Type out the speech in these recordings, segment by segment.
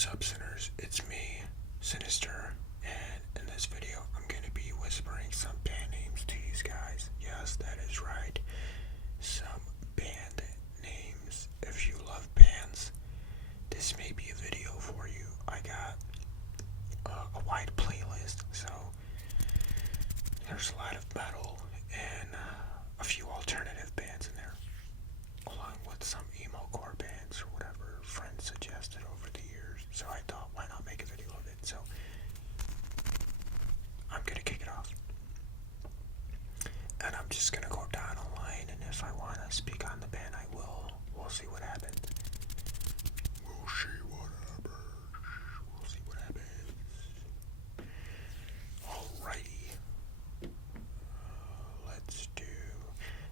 is up, sinners? It's me, Sinister, and in this video I'm going to be whispering some band names to you guys. Yes, that is right. Some band names. If you love bands, this may be a video for you. I got a wide playlist, so there's a lot of metal and a few alternative bands in there, along with some emo core bands or whatever friends suggested over the years. So I thought, why not make a video of it? So I'm gonna kick it off, and I'm just gonna go down a line, and if I wanna speak on the band, I will. We'll see what happens. We'll see what happens. We'll see what happens. Alrighty. Let's do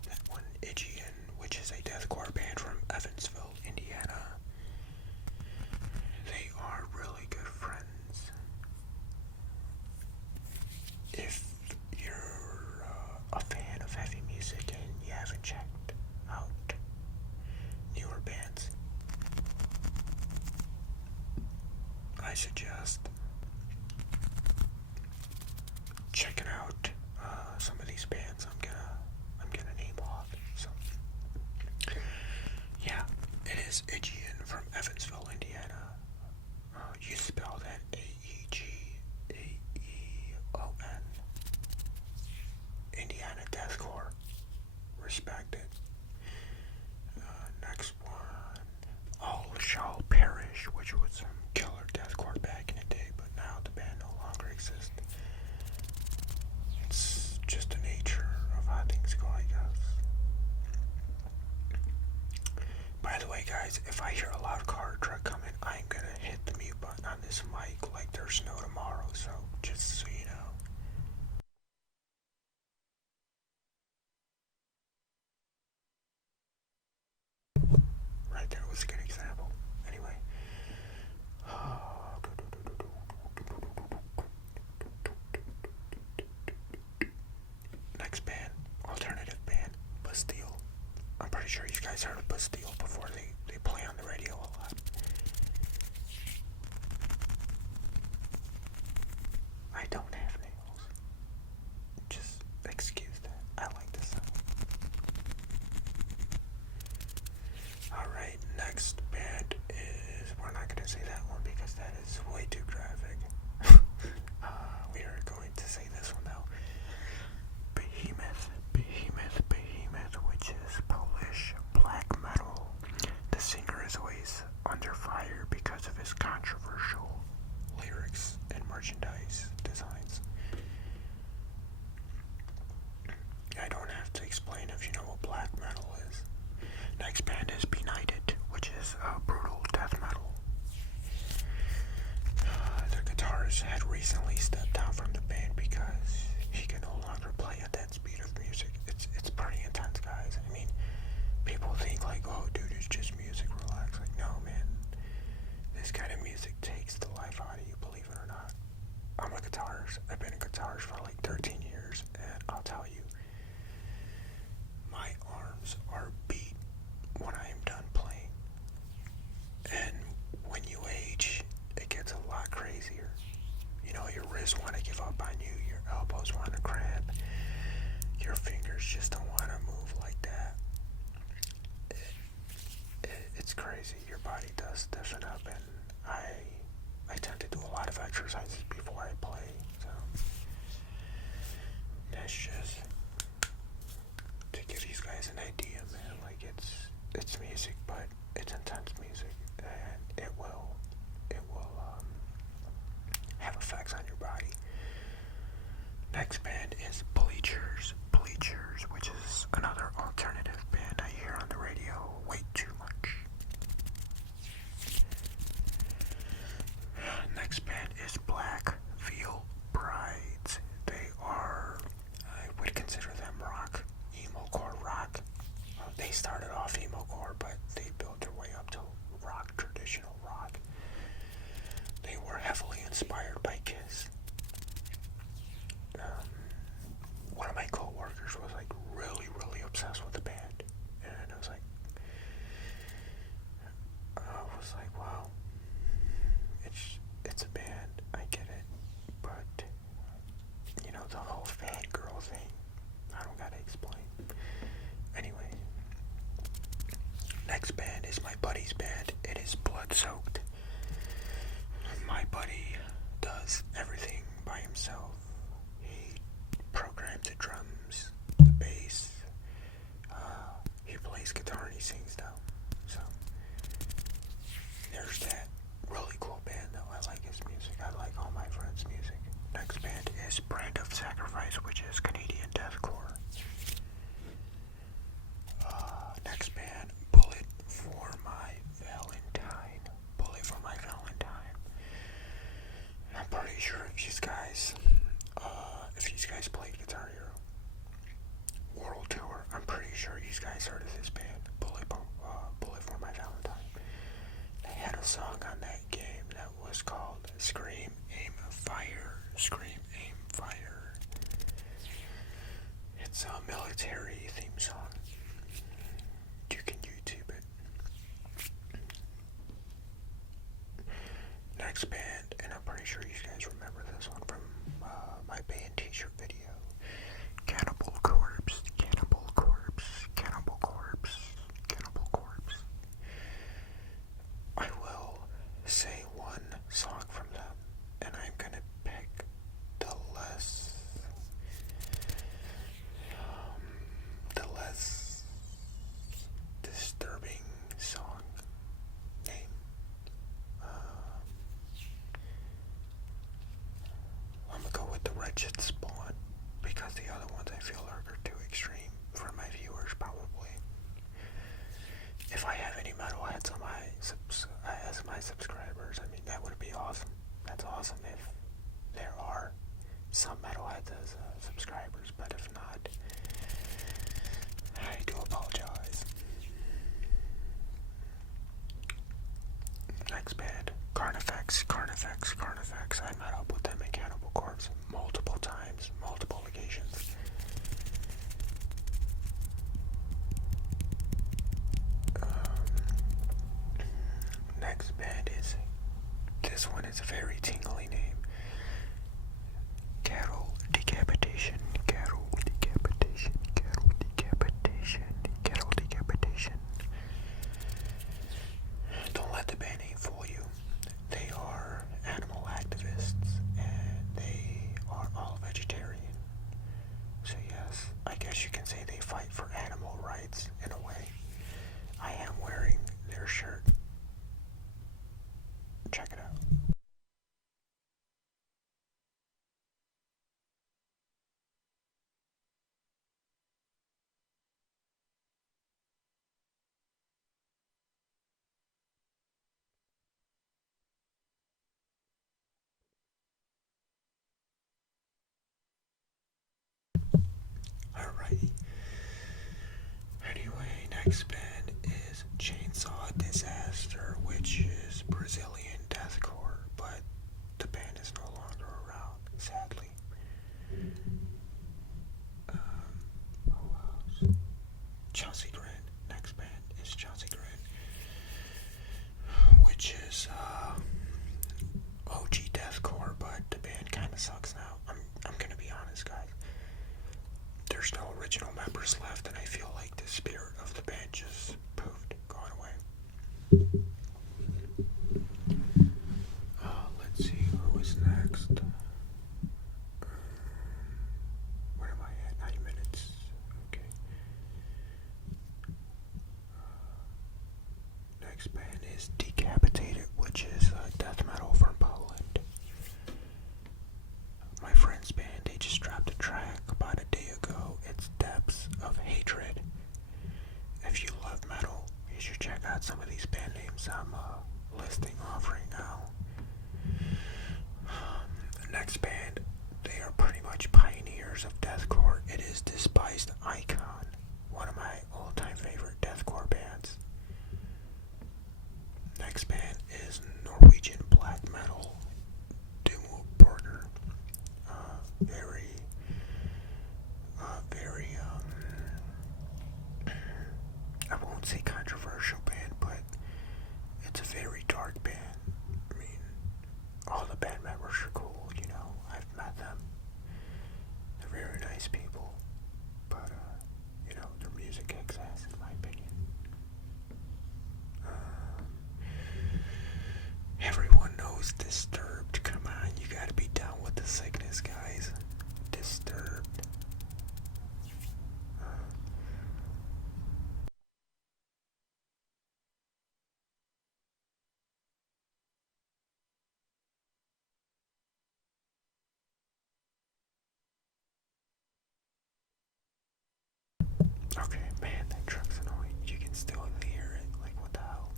that one. Aegean, which is a deathcore band from Evansville, Indiana. They are really good friends. If you're a fan of heavy music and you haven't checked out newer bands, I suggest checking out some of these bands I'm gonna name off. So yeah, it is Aegean from Evansville, Indiana. You spell that Aegeaeon. Indiana deathcore. Respect it. Next one, All Shall Perish, which was some killer deathcore back in the day, but now the band no longer exists. It's just the nature of how things go, I guess. By the way, guys, if I hear a loud car or truck coming, I'm gonna hit the mute button on this mic like there's no tomorrow, so just so you know. Right there was a good example. Anyway. Next band, alternative band, Bastille. I'm pretty sure you guys heard of Bastille before. They play on the radio a lot. I don't have nails. Just excuse that. I like this sound. Alright, next band is, we're not going to say that one because that is way too graphic. We are going to say this one though. Behemoth, which is Polish black metal. The singer is always under fire because of his controversial lyrics and merchandise designs. I don't have to explain if you know what black metal is. Next band is Benighted, which is brutal death metal. The guitarist had recently stepped down from the band because he can no longer play at that speed of music. It's pretty intense, guys. I mean, people think like, oh, dude, it's just music, relax. Like, no, man. This kind of music takes the life out of you, believe it or not. I'm a guitarist. I've been a guitarist for like 13 years, and I'll tell you, my arms are beat when I am done playing. And when you age, it gets a lot crazier. You know, your wrists want to give up on you, your elbows want to cramp, your fingers just don't want to move like that. It's crazy. Your body does stiffen up, and I tend to do a lot of exercises before I play, so that's just to give these guys an idea, man. Like, it's music, but it's intense music, and it will have effects on your body. Next band is Bleachers, which is another alternative band I hear on the radio way too much. Next band is Black Veil Brides. They are, I would consider them rock, emo-core rock. They started off emo-core, but they built their way up to rock, traditional rock. They were heavily inspired by Kiss. One of my co-workers was like really obsessed with the band, and I was like, wow, it's a band, I get it, but the whole fangirl thing, I don't gotta explain. Anyway, next band is my buddy's band. It is Blood Soaked. My buddy does everything by himself. He programs the drums, the bass, he plays guitar and he sings now. So there's that. Really cool band though. I like his music. I like all my friends' music. Next band is Brand of Sacrifice, which is Canadian deathcore. Next band, Bullet for My Valentine. Bullet for My Valentine. I'm pretty sure if you guys played Guitar Hero World Tour, I'm pretty sure you guys heard of this band, Bullet for My Valentine. They had a song on that game that was called Scream, Aim, Fire. Scream, Aim, Fire. It's a military theme song. You can YouTube it. Next band, and I'm pretty sure you guys remember this one from my band t-shirt video. Cannibal Corpse, Cannibal Corpse, Cannibal Corpse, Cannibal Corpse. I will say one song from them, and I'm gonna pick the less disturbing song name. I'm gonna go with the Wretched Spawn, because the other ones I feel are too extreme for my viewers, probably. If I have any metalheads on as my subscribers, I mean, that would be awesome. That's awesome if there are some metalheads as subscribers, but if not, I do apologize. Next band, Carnifex. I met up with them in Cannibal Corpse multiple times, multiple occasions. Next band is, this one is a very tingly name. Cattle Decapitation. Cattle Decapitation. Cattle Decapitation. Cattle Decapitation. Don't let the band name fool you. They are animal activists and they are all vegetarian. So yes, I guess you can say they fight for animal rights in a way. I am wearing their shirt. Check it out. Alrighty. Anyway, next band is Chainsaw Disaster, which is Brazilian deathcore, but the band is no longer around, sadly. Chelsea Grin. Next band is Chelsea Grin, which is OG deathcore, but the band kind of sucks now. I'm gonna be honest, guys. There's no original members left, and I feel like the spirit of the band just poofed, gone away. Let's see who is next. Where am I at? 90 minutes. Okay. Next band is Decapitated, which is death metal from Poland. My friend's band, they just dropped a track about a day ago. It's Depths of Hatred. If you love metal, you should check out some of these band names I'm listing off right now. The next band, they are pretty much pioneers of deathcore. It is Despised Icon, one of my all-time favorite deathcore bands. Next band is Norwegian black metal, Dimmu Borgir. Very, I won't say controversial band, but it's a very dark band. I mean, knows Disturbed. Come on, you gotta be down with the sickness, guys. Disturbed. Okay, man, that truck's annoying. You can still hear it. Like, what the hell?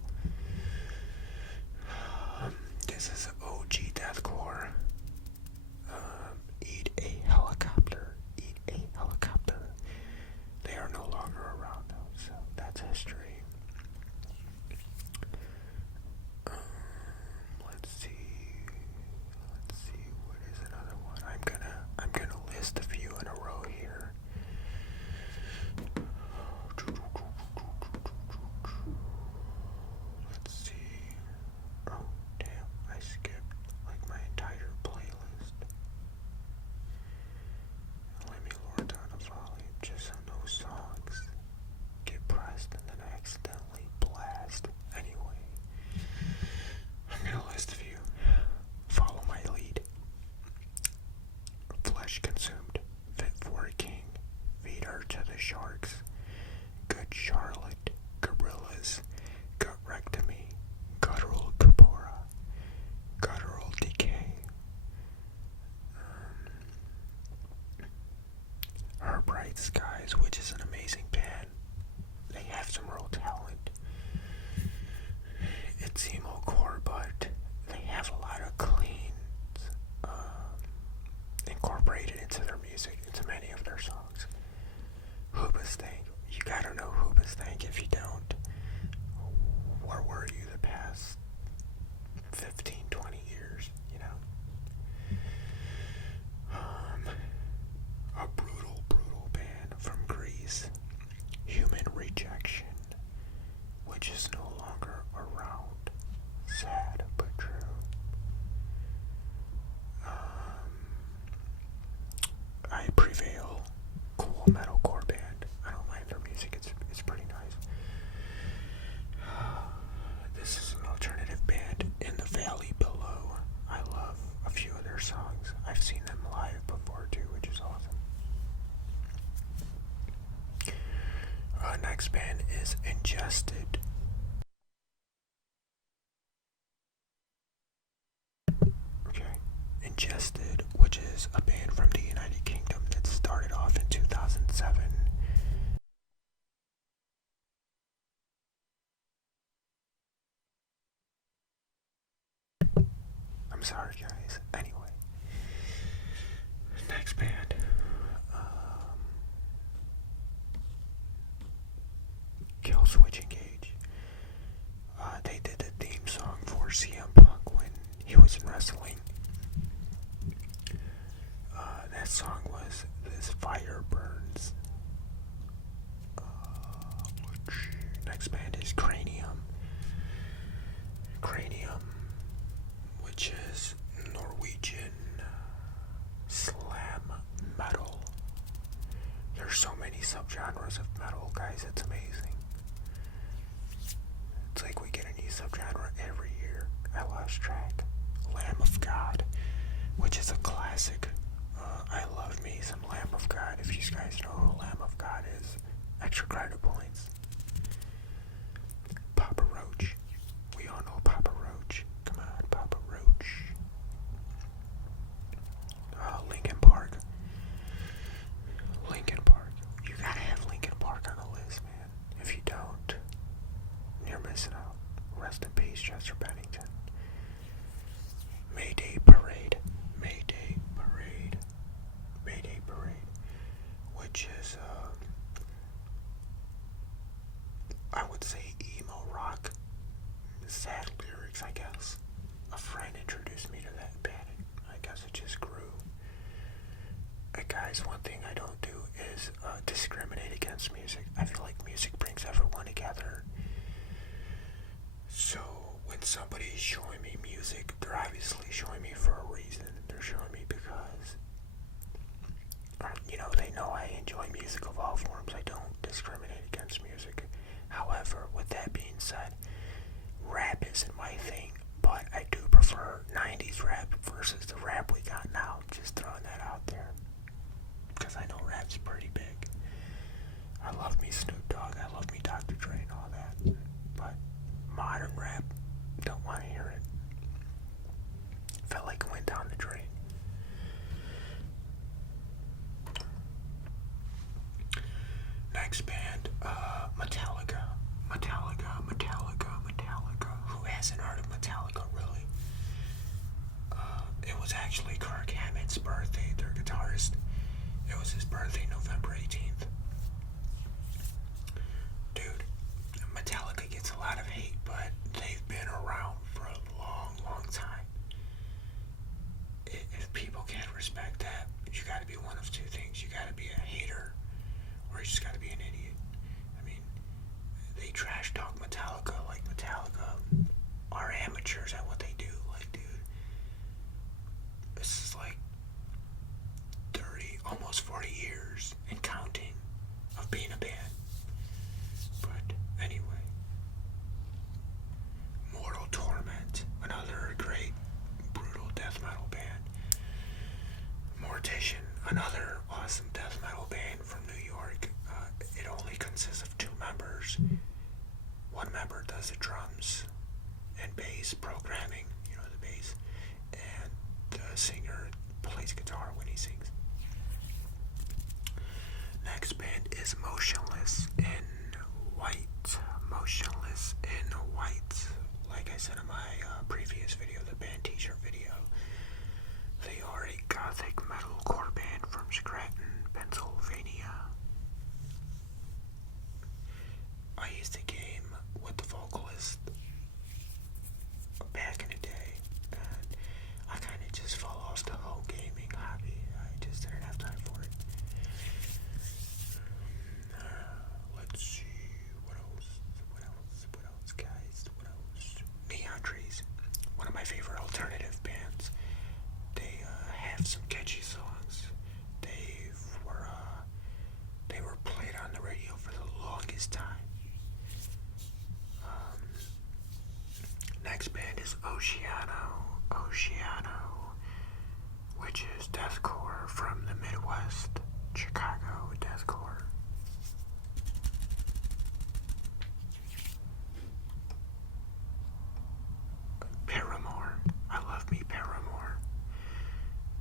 This is OG Deathcore. Eat a helicopter. Eat a helicopter. They are no longer around though, so that's history. Let's see. Let's see. What is another one? I'm gonna list a few in a row here. Let's see. Oh, damn. I skipped like my entire playlist. Let me lower down the volume just so no songs get pressed and then I accidentally blast. Anyway, I'm gonna list a few. Follow my lead. Flesh consumed. Fit for a king. Feed her to the sharks. Good Charlotte. Gorillas. Gutrectomy. Guttural Capora. Guttural Decay. Her Bright Skies, which is an amazing band. They have some real talent. It's emo core, but they have a lot of clean incorporated into their music, into many of their songs. Hoobastank. You gotta know Hoobastank. If you don't, where were you the past 15, 20 years, you know? A brutal band from Greece, Human Rejection, which is no longer around. Sad but true. I Prevail, cool metalcore band. I don't mind their music, it's pretty nice. This is an alternative band, In the Valley Below. I love a few of their songs. I've seen them live before too, which is awesome. Next band is Ingested. Okay, Ingested, which is a band from the United Kingdom that started off in 2007. I'm sorry, guys. Anyway, next band. Killswitch Engage. They did the theme song for CM Punk when he was in wrestling. That song was This Fire Burns. Next band is Cranium. Cranium, which is Norwegian slam metal. There's so many subgenres of metal, guys, it's amazing. It's like we get a new subgenre every year. I lost track. Lamb of God, which is a classic. I love me some Lamb of God. If you guys know who Lamb of God is, extra credit points. Papa Roach. We all know Papa Roach. Come on, Papa Roach. Linkin Park. Linkin Park. You gotta have Linkin Park on the list, man. If you don't, you're missing out. Rest in peace, Chester Bennington. Mayday Parade. Mayday Parade. Mayday Parade. Which is, I would say emo rock. Sad lyrics, I guess. A friend introduced me to that band. I guess it just grew. Guys, one thing I don't do is discriminate against music. I feel like music brings everyone together. So when somebody's showing me music, they're obviously showing me for a reason. They're showing me because, they know I enjoy music of all forms. I don't discriminate against music. However, with that being said, rap isn't my thing, but I do prefer versus the rap we got now. Just throwing that out there. Because I know rap's pretty big. I love me Snoop Dogg, I love me Dr. Dre and all that. But modern rap, don't want to hear it. Felt like it went down the drain. Next band, Metallica. Who hasn't heard of Metallica, really? It was actually Kirk Hammett's birthday, their guitarist. It was his birthday, November 18th. Dude, Metallica gets a lot of hate, but they've been around for a long, long time. If people can't respect that, you gotta be one of two things. You gotta be a hater, or you just gotta be an idiot. I mean, they trash talk Metallica like Metallica are amateurs at what they do. Like, dude, this is like 30, almost 40 years and counting of being a band. But anyway, Mortal Torment, another great brutal death metal band. Mortician, another awesome death metal band from New York. It only consists of 2 members. One member does the drums and bass programming, the bass, and the singer plays guitar when he sings. Next band is Motionless in White. Motionless in White. Like I said in my previous video, the band t-shirt video, they are a gothic metalcore band from Scranton, Pennsylvania. I used to game with the vocalist back in the day, and I kind of just fell off the whole gaming hobby. I just didn't have time for it. Let's see, what else, guys, what else? Neon Trees, one of my favorite alternative bands. They have some catchy songs. They were played on the radio for the longest time. Next band is Oceano, which is deathcore from the Midwest, Chicago deathcore. Paramore, I love me Paramore.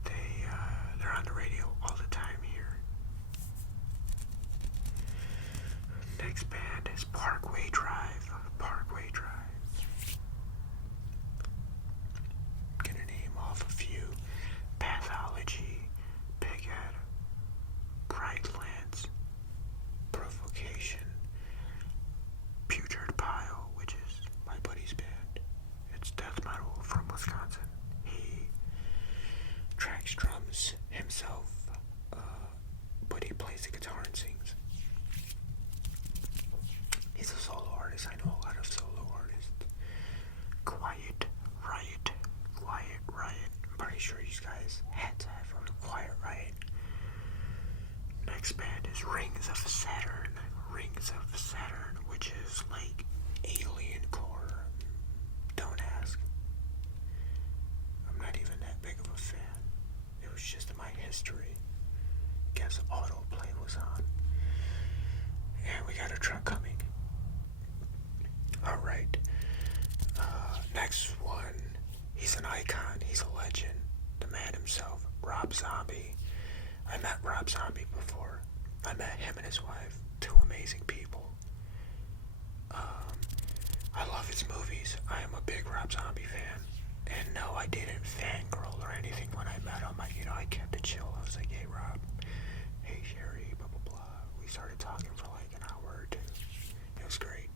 They're on the radio all the time here. Next band is Parkway Drive. Gonna name off a few: Pathology, Big Ed, Brightlands, Provocation, Putrid Pile, which is my buddy's band. It's death metal from Wisconsin. He tracks drums himself, but he plays the guitar and sings. He's a solo artist. I know a lot of solo artists. Quiet Riot. I'm pretty sure you guys had to have heard of Quiet Riot. Next band is Rings of Saturn, which is like alien core. Don't ask. I'm not even that big of a fan. It was just my history. Guess autoplay was on. And we got a truck coming. Alright. Next one. He's an icon. He's a legend. The man himself, Rob Zombie. I met Rob Zombie before. I met him and his wife. 2 amazing people. I love his movies. I am a big Rob Zombie fan. And no, I didn't fangirl or anything when I met him. I kept it chill. I was like, hey Rob, hey Sherry, blah blah blah. We started talking for like an hour or 2. It was great.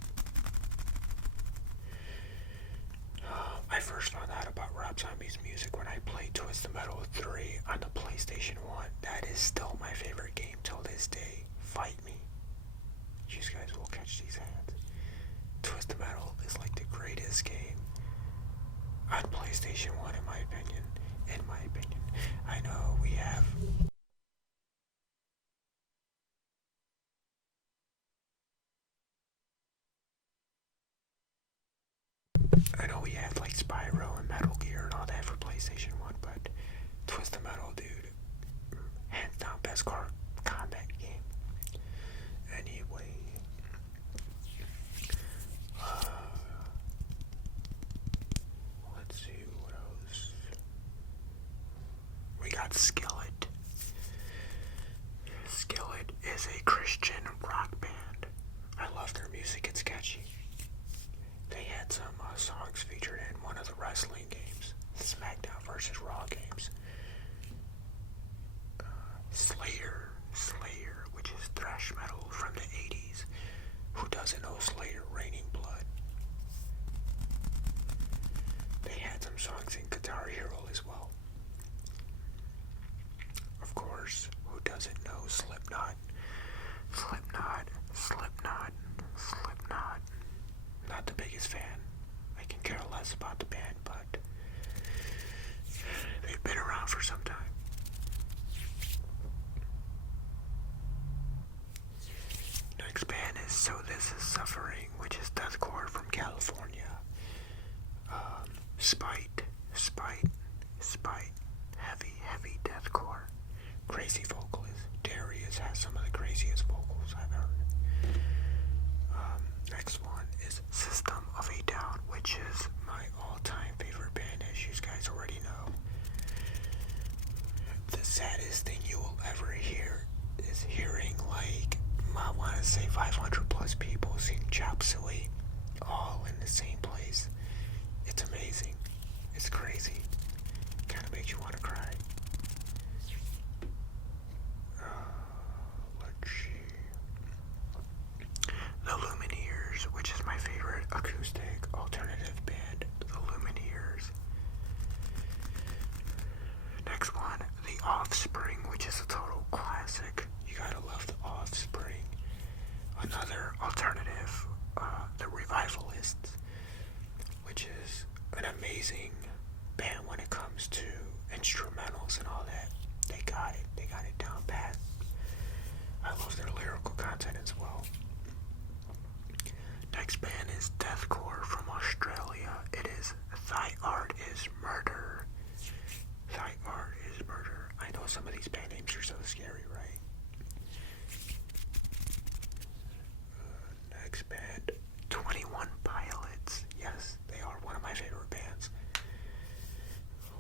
I first found out about Rob Zombie's music when I played Twisted Metal 3 on the PlayStation 1. That is still my favorite game till this day. Fight me. You guys will catch these hands. Twisted Metal is like the greatest game on PlayStation 1 in my opinion. I know we have like Spyro and Metal Gear and all that for PlayStation. PlayStation 1, but Twisted Metal, dude, hands down best combat game. Anyway, let's see what else. We got Skillet. Skillet is a Christian rock band. I love their music, it's catchy. They had some songs featured in one of the wrestling games, the SmackDown vs. Raw games. Slayer, which is thrash metal from the 80s. Who doesn't know Slayer, Raining Blood? They had some songs in Guitar Hero as well. Of course, who doesn't know Slipknot? Slipknot. Not the biggest fan. I can care less about the band, but they've been around for some time. Next band is So This Is Suffering, which is deathcore from California. Spite. Heavy deathcore. Crazy vocalist. Darius has some of the craziest vocals I've heard. Next one is System of a Down, which is my all-time favorite band, as you guys already know. The saddest thing you will ever hear is hearing, like, I want to say 500 plus people sing Chop Suey all in the same place. It's amazing. It's crazy. Kind of makes you want to cry. Let's see. The Lumineers, which is my favorite acoustic alternative band. The Lumineers. Next one, The Offspring, which is a total classic. You gotta love The Offspring. Another alternative, The Revivalists, which is an amazing band when it comes to instrumentals and all that. They got it down pat. I love their lyrical content as well. Next band is deathcore from Australia. It is Thy Art Is Murder. Thy Art Is Murder. I know some of these band names are so scary, right? Next band, 21 Pilots. Yes, they are one of my favorite bands.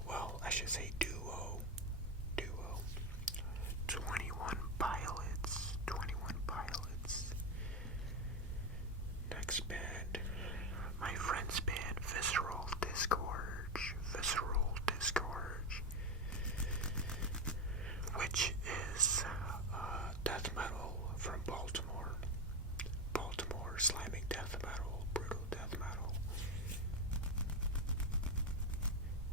Well, I should say duo. 21 Pilots. Next band, my friend's band, Visceral Disgorge, which is death metal from Baltimore, slamming death metal, brutal death metal.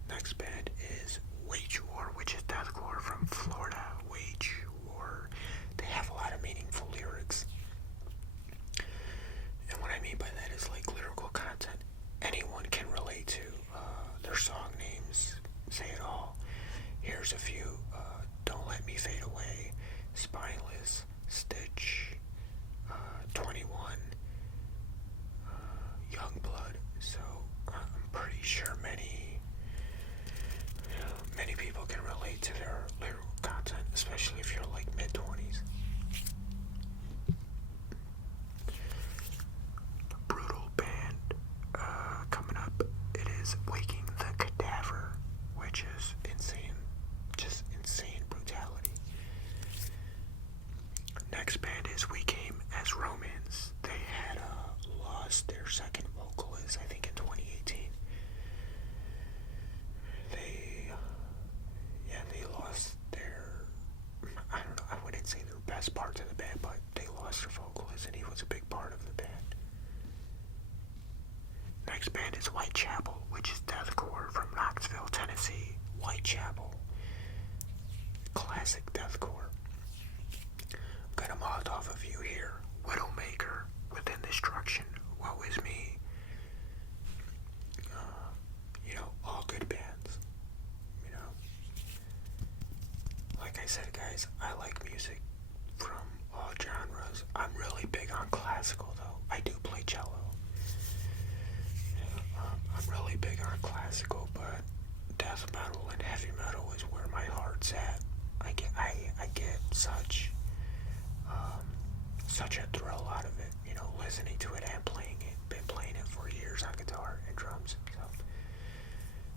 Next band is Wage War, which is deathcore from Florida. Wage War. They have a lot of meaningful lyrics. And what I mean by that is like lyrical content anyone can relate to. Their song names say it all. Here's a few. Don't Let Me Fade Away, Spineless, Stitch, 21, Youngblood. So I'm pretty sure many people can relate to their lyrical content, especially if you're like mid-20s. Brutal band coming up. It is Waking the Cadaver, which is insane. Just insane brutality. Next band is We Came as Romans. They had lost their second vocalist, I think, in 2018. They lost their, I don't know, I wouldn't say their best parts of the band, but they lost their vocalist, and he was a big part of the band. Next band is Whitechapel, which is deathcore from Knoxville, Tennessee. Whitechapel. Classic deathcore. I'm gonna mod off a few here. Widowmaker, Within Destruction, Woe Is Me. All good bands. Like I said, guys, I like music from all genres. I'm really big on classical, though. I do play cello. I'm really big on classical, but death metal and heavy metal is where my heart's at. I get such a thrill out of it, you know, listening to it and playing it. Been playing it for years on guitar and drums. So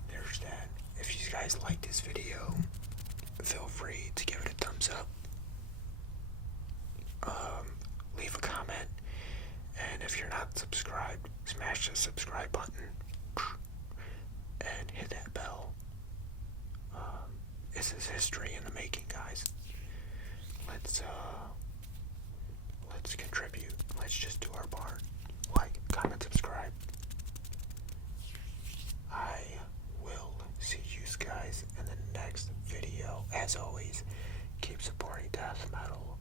there's that. If you guys like this video, feel free to give it a thumbs up. Leave a comment, and if you're not subscribed, smash the subscribe button and hit that bell. This is history in the making, guys. Let's contribute. Let's just do our part. Like, comment, subscribe. I will see you guys in the next video. As always, keep supporting death metal.